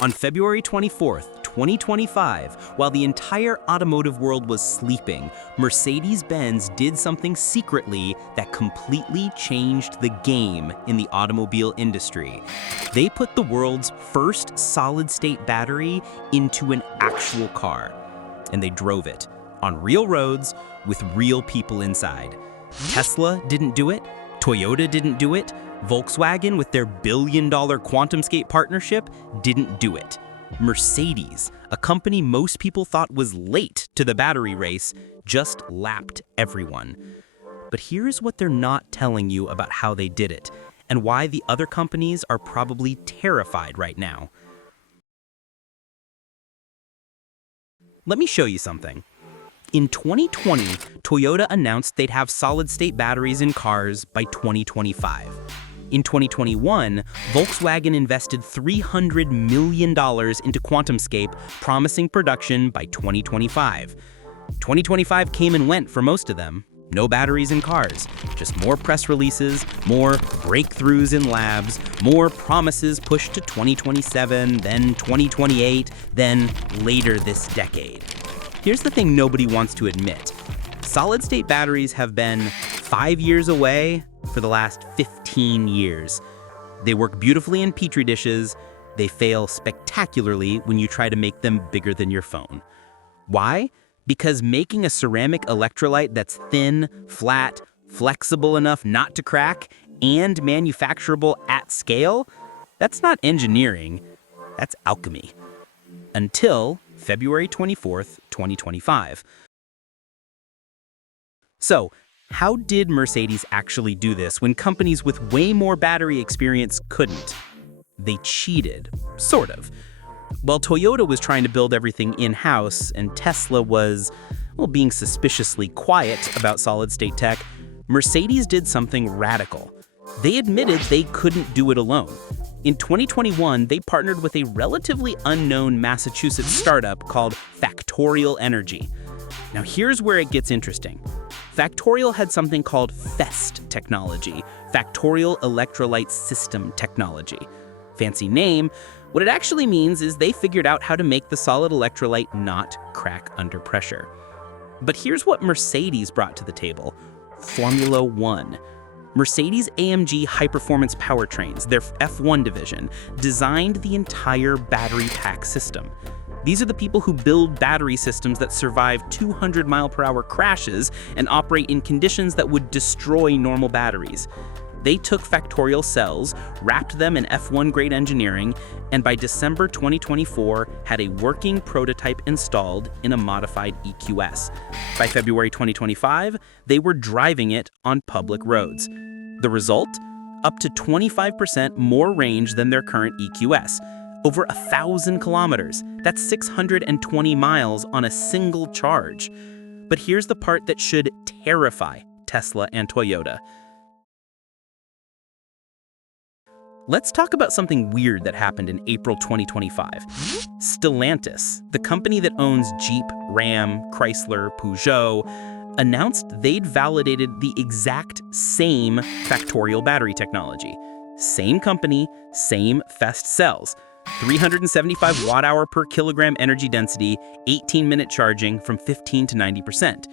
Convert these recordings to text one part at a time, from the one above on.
On February 24th, 2025, while the entire automotive world was sleeping, Mercedes-Benz did something secretly that completely changed the game in the automobile industry. They put the world's first solid-state battery into an actual car, and they drove it on real roads with real people inside. Tesla didn't do it, Toyota didn't do it, Volkswagen, with their billion-dollar QuantumScape partnership, didn't do it. Mercedes, a company most people thought was late to the battery race, just lapped everyone. But here's what they're not telling you about how they did it, and why the other companies are probably terrified right now. Let me show you something. In 2020, Toyota announced they'd have solid-state batteries in cars by 2025. In 2021, Volkswagen invested $300 million into QuantumScape, promising production by 2025. 2025 came and went for most of them. No batteries in cars, just more press releases, more breakthroughs in labs, more promises pushed to 2027, then 2028, then later this decade. Here's the thing nobody wants to admit. Solid-state batteries have been 5 years away for the last 15 years. They work beautifully in petri dishes. They fail spectacularly when you try to make them bigger than your phone. Why? Because making a ceramic electrolyte that's thin, flat, flexible enough not to crack, and manufacturable at scale, that's not engineering, that's alchemy. Until February 24th, 2025. So, how did Mercedes actually do this when companies with way more battery experience couldn't? They cheated, sort of. While Toyota was trying to build everything in-house and Tesla was, well, being suspiciously quiet about solid-state tech, Mercedes did something radical. They admitted they couldn't do it alone. In 2021, they partnered with a relatively unknown Massachusetts startup called Factorial Energy. Now here's where it gets interesting. Factorial had something called FEST technology, Factorial Electrolyte System Technology. Fancy name. What it actually means is they figured out how to make the solid electrolyte not crack under pressure. But here's what Mercedes brought to the table: Formula One. Mercedes-AMG high-performance powertrains, their F1 division, designed the entire battery pack system. These are the people who build battery systems that survive 200-mile-per-hour crashes and operate in conditions that would destroy normal batteries. They took Factorial cells, wrapped them in F1-grade engineering, and by December 2024 had a working prototype installed in a modified EQS. By February 2025, they were driving it on public roads. The result? Up to 25% more range than their current EQS. Over 1,000 kilometers. That's 620 miles on a single charge. But here's the part that should terrify Tesla and Toyota. Let's talk about something weird that happened in April 2025. Stellantis, the company that owns Jeep, Ram, Chrysler, Peugeot, announced they'd validated the exact same Factorial battery technology. Same company, same FEST cells. 375 watt-hour per kilogram energy density, 18-minute charging from 15 to 90%.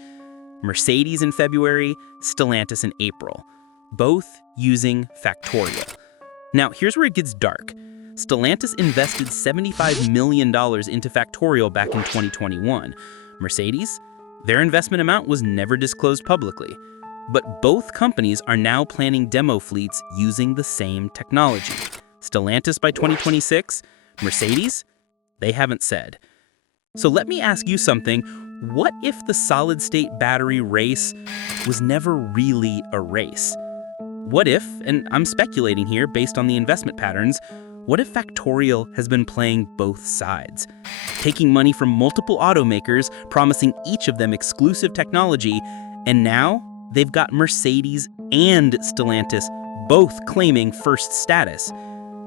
Mercedes in February, Stellantis in April. Both using Factorial. Now, here's where it gets dark. Stellantis invested $75 million into Factorial back in 2021. Mercedes? Their investment amount was never disclosed publicly. But both companies are now planning demo fleets using the same technology. Stellantis by 2026, Mercedes? They haven't said. So let me ask you something. What if the solid-state battery race was never really a race? What if, and I'm speculating here based on the investment patterns, what if Factorial has been playing both sides? Taking money from multiple automakers, promising each of them exclusive technology, and now they've got Mercedes and Stellantis both claiming first status.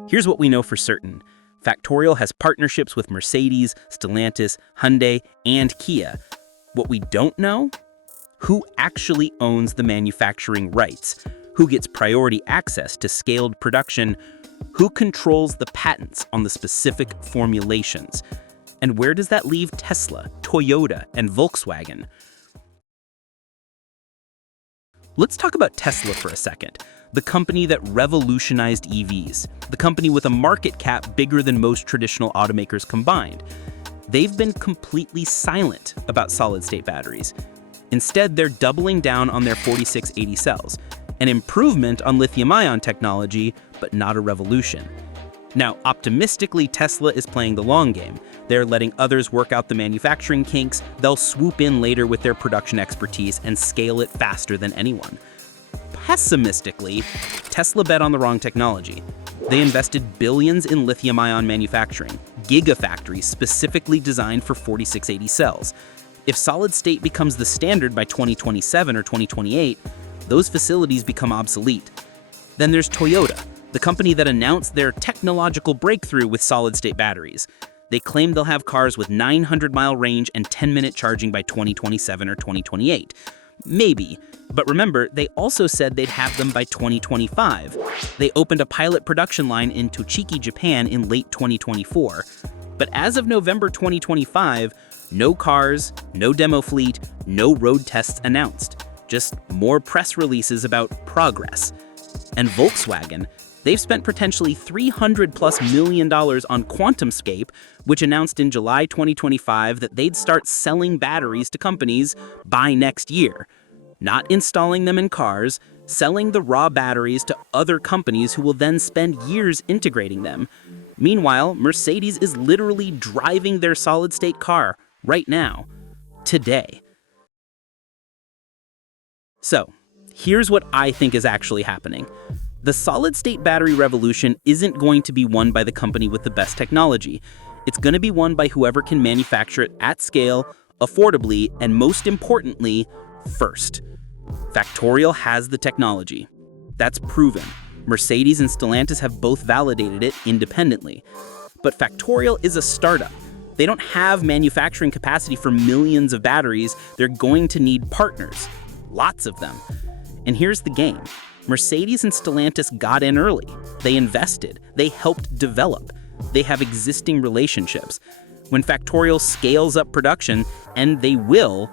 Here's what we know for certain. Factorial has partnerships with Mercedes, Stellantis, Hyundai, and Kia. What we don't know? Who actually owns the manufacturing rights? Who gets priority access to scaled production? Who controls the patents on the specific formulations? And where does that leave Tesla, Toyota, and Volkswagen? Let's talk about Tesla for a second, the company that revolutionized EVs, the company with a market cap bigger than most traditional automakers combined. They've been completely silent about solid-state batteries. Instead, they're doubling down on their 4680 cells, an improvement on lithium-ion technology, but not a revolution. Now, optimistically, Tesla is playing the long game. They're letting others work out the manufacturing kinks. They'll swoop in later with their production expertise and scale it faster than anyone. Pessimistically, Tesla bet on the wrong technology. They invested billions in lithium-ion manufacturing, gigafactories specifically designed for 4680 cells. If solid-state becomes the standard by 2027 or 2028, those facilities become obsolete. Then there's Toyota, the company that announced their technological breakthrough with solid-state batteries. They claim they'll have cars with 900-mile range and 10-minute charging by 2027 or 2028. Maybe, but remember, they also said they'd have them by 2025. They opened a pilot production line in Tochigi, Japan in late 2024. But as of November 2025, no cars, no demo fleet, no road tests announced. Just more press releases about progress. And Volkswagen, they've spent potentially $300+ million on QuantumScape, which announced in July 2025 that they'd start selling batteries to companies by next year. Not installing them in cars, selling the raw batteries to other companies who will then spend years integrating them. Meanwhile, Mercedes is literally driving their solid-state car right now, today. So, here's what I think is actually happening. The solid-state battery revolution isn't going to be won by the company with the best technology. It's going to be won by whoever can manufacture it at scale, affordably, and most importantly, first. Factorial has the technology. That's proven. Mercedes and Stellantis have both validated it independently. But Factorial is a startup. They don't have manufacturing capacity for millions of batteries. They're going to need partners. Lots of them. And here's the game. Mercedes and Stellantis got in early. They invested. They helped develop. They have existing relationships. When Factorial scales up production, and they will,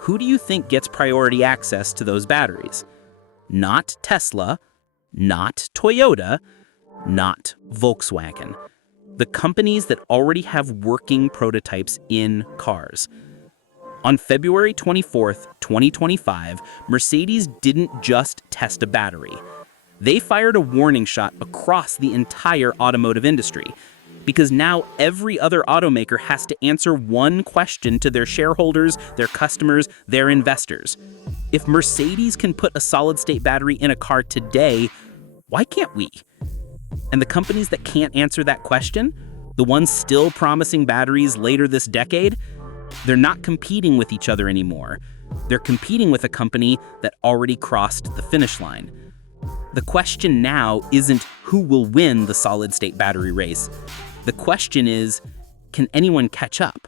who do you think gets priority access to those batteries? Not Tesla, not Toyota, not Volkswagen. The companies that already have working prototypes in cars. On February 24th, 2025, Mercedes didn't just test a battery. They fired a warning shot across the entire automotive industry, because now every other automaker has to answer one question to their shareholders, their customers, their investors. If Mercedes can put a solid-state battery in a car today, why can't we? And the companies that can't answer that question, the ones still promising batteries later this decade, they're not competing with each other anymore. They're competing with a company that already crossed the finish line. The question now isn't who will win the solid-state battery race. The question is, can anyone catch up?